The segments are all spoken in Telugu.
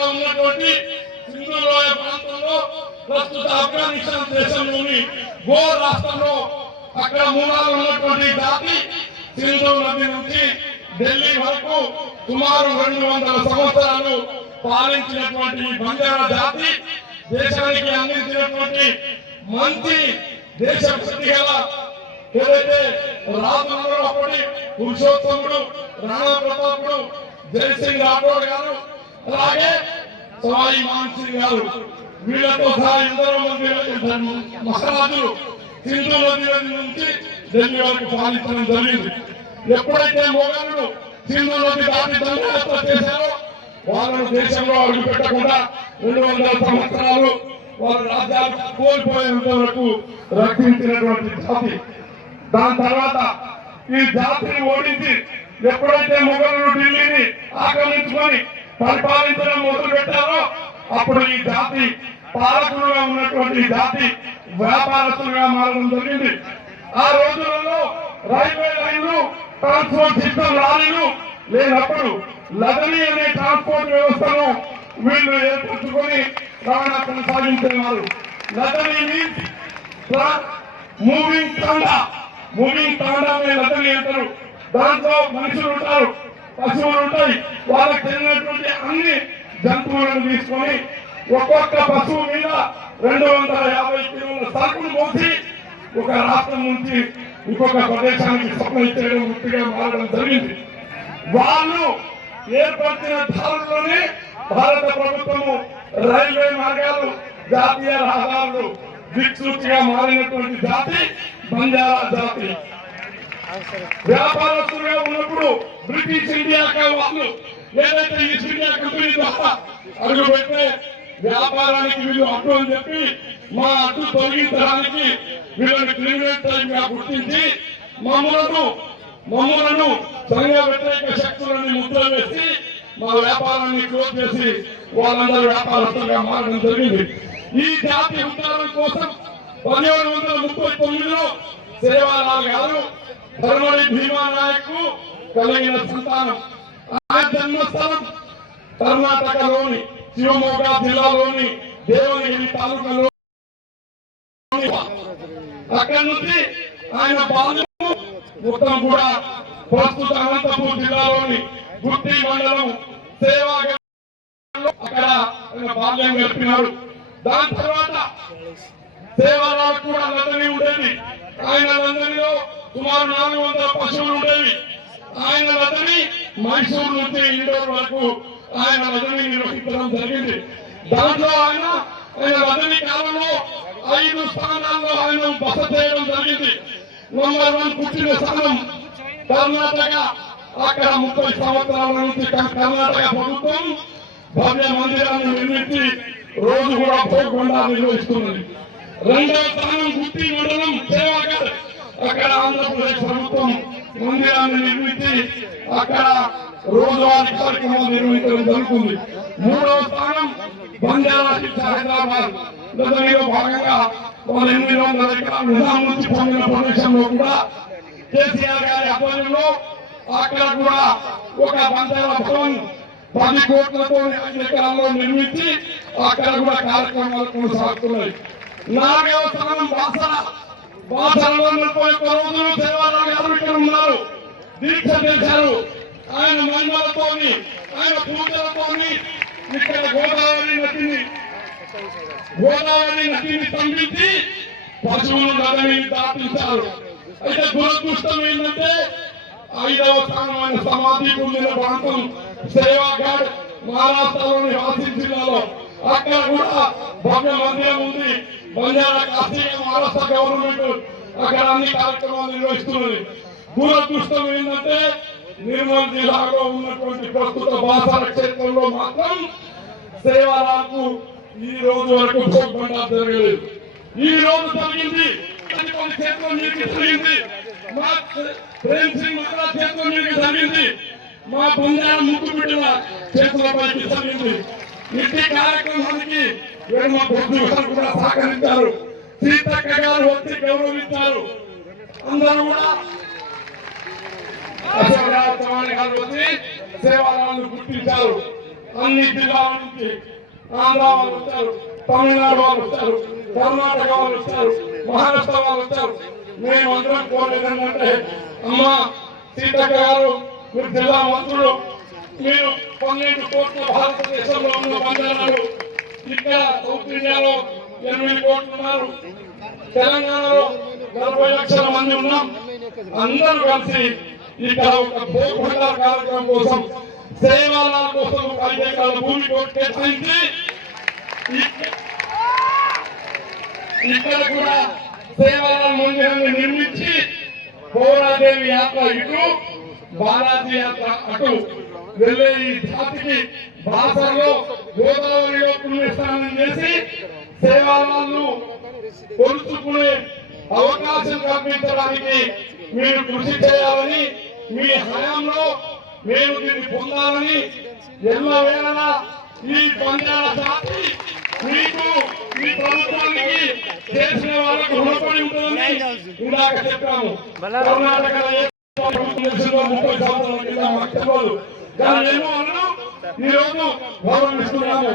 భాగంగా ఉన్నటువంటి సింధు లోయ ప్రాంతంలో ప్రస్తుత ఆఫ్ఘనిస్తాన్ దేశంలోని గోర్ రాష్ట్రంలో అక్కడ మూలాలు ఉన్నటువంటి జాతి సింధు నది నుంచి ఢిల్లీ వరకు సుమారు 200 సంవత్సరాలు పాలించినటువంటి బంజారా జాతి దేశానికి అందించినటువంటి మంచి దేశభక్తి గల ఏదైతే రాజులలో ఒకటి పురుషోత్తముడు, రాణా ప్రతాపుడు, జయసింగ్ రాఠోడ్ గారు, అలాగే సవాయి మాన్ సింగ్ గారు, వీళ్ళతో సహా ఎందరో మంది మహారాజులు సింధు నది నుంచి ఢిల్లీ వరకు పాలించడం జరిగింది. ఎప్పుడైతే మొఘలుడు సింధు నది దాటి దండయాత్ర చేశారో వాళ్ళను దేశంలో అడుగు పెట్టకుండా 200 సంవత్సరాలు వారి రాజ్యాలు కోల్పోయేంత వరకు రక్షించినటువంటి జాతి. దాని తర్వాత ఈ జాతిని ఓడించి ఎప్పుడైతే మొఘలుడు ఢిల్లీని ఆక్రమించుకొని పరిపాలించడం మొదలు పెట్టారో అప్పుడు ఈ జాతి పాలకులుగా ఉన్నటువంటి జాతి వ్యాపారస్తులుగా మారడం జరిగింది. ఆ రోజులలో రైల్వే లైన్లు, ట్రాన్స్పోర్ట్ సిస్టమ్ లారీలు లేనప్పుడు లదనీ అనే ట్రాన్స్పోర్ట్ వ్యవస్థను వీళ్ళు ఏర్పరచుకొని రవాణా కొనసాగించేవారు. లదనీ మీన్స్ మూవింగ్ తాండా, మూవింగ్ తాండా లదనీ అంటారు. దాంట్లో మనుషులు ఉంటారు, పశువులు ఉంటాయి. వాళ్ళకి చెందినటువంటి అన్ని జంతువులను తీసుకొని ఒక్కొక్క పశువు మీద 250 కిలోల సరుకును మోసి ఒక రాష్ట్రం నుంచి ఇంకొక ప్రదేశానికి సప్లై చేయడం వృత్తిగా మారడం జరిగింది. వాళ్ళు ఏర్పరిచిన దారుల్లోనే భారత ప్రభుత్వము రైల్వే మార్గాలు, జాతీయ రహదారులు దిక్సూచిగా మారినటువంటి జాతి బంజారా జాతి. వ్యాపారస్తులుగా ఉన్నప్పుడు బ్రిటిష్ ఇండియా వాళ్ళు ఏదైతే ఈస్ట్ ఇండియా కంపెనీ ద్వారా అడుగుపెట్టే వ్యాపారానికి వీళ్ళు అడ్డు అని చెప్పి మా అడ్డు తొలగించడానికి వీళ్ళని క్రిమినల్ టైమ్ గా గుర్తించి మమ్మలను సంఘ వ్యతిరేక శక్తులని ముద్ర వేసి మా వ్యాపారాన్ని క్లోజ్ చేసి వాళ్ళందరూ వ్యాపారస్తులుగా మారడం జరిగింది. ఈ జాతి ఉద్ధారణ కోసం 1739లో సేవాలాల్ గారు ధర్మడి భీమా నాయక్ కలిగిన సంతానం. ఆ జన్మస్థలం కర్ణాటకలోని శివమొగ్గ జిల్లాలోని దేవనగిరి తాలూకాలో. అక్కడి నుంచి ఆయన బాల్యము మొత్తం కూడా ప్రస్తుత అనంతపూర్ జిల్లాలోని గుత్తి మండలం సేవా అక్కడ బాల్యం గడిపినాడు. దాని తర్వాత సేవాలకు కూడా లందరి ఉండేది. ఆయన లందరిలో సుమారు 400 పశువులు ఉండేవి. ఆయన లందరి మైసూరు నుంచి ఇండోర్ వరకు ఆయన లందరినీ నిర్వహించడం జరిగింది. దాంట్లో ఆయన లందరి కాలంలో 5 స్థానాల్లో ఆయన బస చేయడం జరిగింది. నంబర్ 1 పుట్టిన స్థానం కర్ణాటక. అక్కడ 30 సంవత్సరాల నుంచి కర్ణాటక ప్రభుత్వం భవ్య మందిరాన్ని నిర్మించి రోజు కూడా భోగొండ నిర్వహిస్తున్నది. 2వ స్థానం గుత్తి మండలం సేవాగర్. అక్కడ ఆంధ్రప్రదేశ్ ప్రభుత్వం మందిరాన్ని నిర్మించి అక్కడ రోజువారీ కార్యక్రమాలు నిర్వహించడం జరుగుతుంది. 3వ స్థానం బంజారా హిల్స్ హైదరాబాద్. దానిలో భాగంగా 800 ఎకరాల నిజాం నుంచి పొందిన ప్రదేశంలో కూడా కేసీఆర్ గారి ఆధ్వర్యంలో అక్కడ కూడా ఒక బంజారా భవన్ 10 కోట్లతో 5 ఎకరాల్లో నిర్మించి అక్కడ కూడా కార్యక్రమాలు కొనసాగుతున్నాయి. 4వ స్థానం బాసరలో 31 రోజులు సేవాలాల్ గారు ఇక్కడ ఉన్నారు, దీక్ష చేశారు. ఆయన మహిమలతోని, ఆయన పూజలతోని ఇక్కడ గోదావరి నదిని స్తంభించి పశువులు నదిని దాటించారు. అయితే దురదృష్టం ఏంటంటే 5వ స్థానమైన సమాధి పొందిన ప్రాంతం సేవాగఢ్ మహారాష్ట్రలోని వాసిల్ జిల్లాలో. అక్కడ కూడా భవ్య మందిరం ఉంది. బంజారా కాశీ మహారాష్ట్ర గవర్నమెంట్ అక్కడ అన్ని కార్యక్రమాలు నిర్వహిస్తున్నది. దురదృష్టం ఏంటంటే నిర్మల్ జిల్లాలో ఉన్నటువంటి ప్రస్తుత బాసర క్షేత్రంలో మాత్రం సేవాలకు ఈ రోజు వరకు భోగబండ జరగలేదు. ఈ రోజు జరిగింది, కొన్ని క్షేత్రం నీకు జరిగింది, మా ప్రేమ్ సింగ్ మహారాజ్ క్షేత్రం నీకు జరిగింది, మా బంజారా ముక్కు బిడ్డల క్షేత్రంపైకి జరిగింది. ఇంటి కార్యక్రమానికి మా బొద్దు గారు కూడా సహకరించారు, సీతక్క గారు వచ్చి గౌరవించారు. అందరూ కూడా అశోక్ చౌహాన్ గారు వచ్చి సేవాలను గుర్తించారు. అన్ని జిల్లాల నుంచి ఆంధ్ర వాళ్ళు వచ్చారు, తమిళనాడు వాళ్ళు వచ్చారు, కర్ణాటక వాళ్ళు వచ్చారు, మహారాష్ట్ర వాళ్ళు వచ్చారు. మేమందరం కోరేది ఏంటంటే, అమ్మ సీతక్క గారు, మీరు జిల్లా మంత్రులు, మీరు 12 కోట్ల భారతదేశంలో ఉన్న బంగారాలు, ఇక్కడ సౌత్ ఇండియాలో 8 కోట్లు ఉన్నారు, తెలంగాణలో 40 లక్షల మంది ఉన్నాం. అందరూ కలిసి ఇక్కడ ఒక భూఖండ కార్యక్రమం కోసం, సేవాల కోసం 5 ఎకరాల భూమి కేటాయించి ఇక్కడ కూడా సేవాల మందిరాన్ని నిర్మించి పోరాదేవి యాత్ర ఇటు, బాలాజీ యాత్ర అటు వెళ్ళే ఈ జాతికి బాసరలో గోదావరిలో పుణ్యస్నానం చేసి సేవాలను కొలుచుకునే అవకాశం కల్పించడానికి మీరు కృషి చేయాలని, మీ హయాంలో మేము దీన్ని పొందాలని, ఎల్లవేళలా ఈ బంజార జాతి మీకు మీ ప్రభుత్వానికి చేసిన వాళ్ళకు రుణపడి ఉంటుందని ఇందాక చెప్పాము. కర్ణాటకలో 30 సంవత్సరాల కింద మాకు తెలియదు, కానీ మేము వాళ్ళను ఈరోజు గౌరవిస్తున్నాము.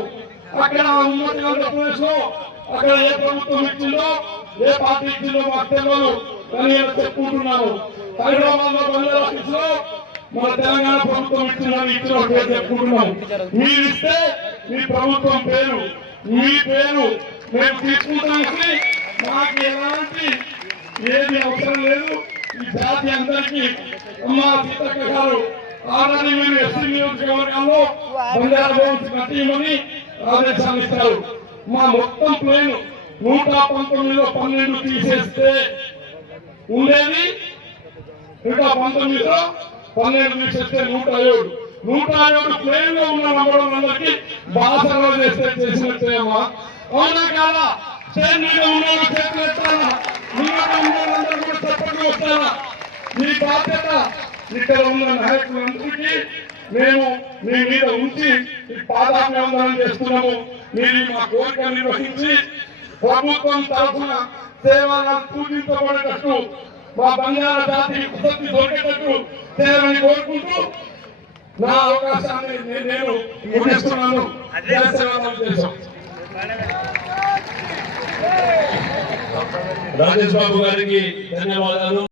అక్కడ ఉమ్మడి ఆంధ్రప్రదేశ్ లో అక్కడ ఏ ప్రభుత్వం ఇచ్చిందో, ఏ పార్టీ ఇచ్చిందో మాకు తెలియదు, కానీ చెప్పుకుంటున్నాము. హైదరాబాద్ లో బంగ్లాదేశ్ లో మన తెలంగాణ ప్రభుత్వం ఇచ్చిన పేరు చెప్పుకుంటున్నాము. మీరిస్తే మీ ప్రభుత్వం పేరు, మీ పేరు మేము తీసుకుంటానికి మాకు ఎలాంటి ఏది అవసరం లేదు. ఈ జాతి అందరికీ అమ్మ సీతక్క గారు ఆల్రెడీ మీరు ఎస్సీ నియోజకవర్గంలో బంగారు భవన్స్ కట్టిమని ఆదేశాలు ఇస్తారు. మా మొత్తం ప్లేన్ 119లో 12 తీసేస్తే ఉండేది, 119లో 12 తీసేస్తే 107 ప్లేన్ లో ఉన్న నమ్మడందరికీ బాసరలో చేసినట్టే అమ్మా. అవునా కాదా? స్టేట్ మీద ఉన్న చేతులు ఎత్తారా? ఉన్నందరూ కూడా తప్పకుండా వస్తారా? మీ బాధ్యత ఇక్కడ ఉన్న నాయకులందరికీ మేము మీ మీద ఉంచి పాదాభివందనం చేస్తున్నాము. మీరు మా కోరిక నిర్వహించి ప్రభుత్వం తరఫున సేవలు పూజించబడేటట్టు, మా బంగార జాతికి కుసక్తి దొరికేటట్టు చేయాలని కోరుకుంటూ నా అవకాశాన్ని నేను ముగిస్తున్నాను. రాజేష్ బాబు గారికి ధన్యవాదాలు.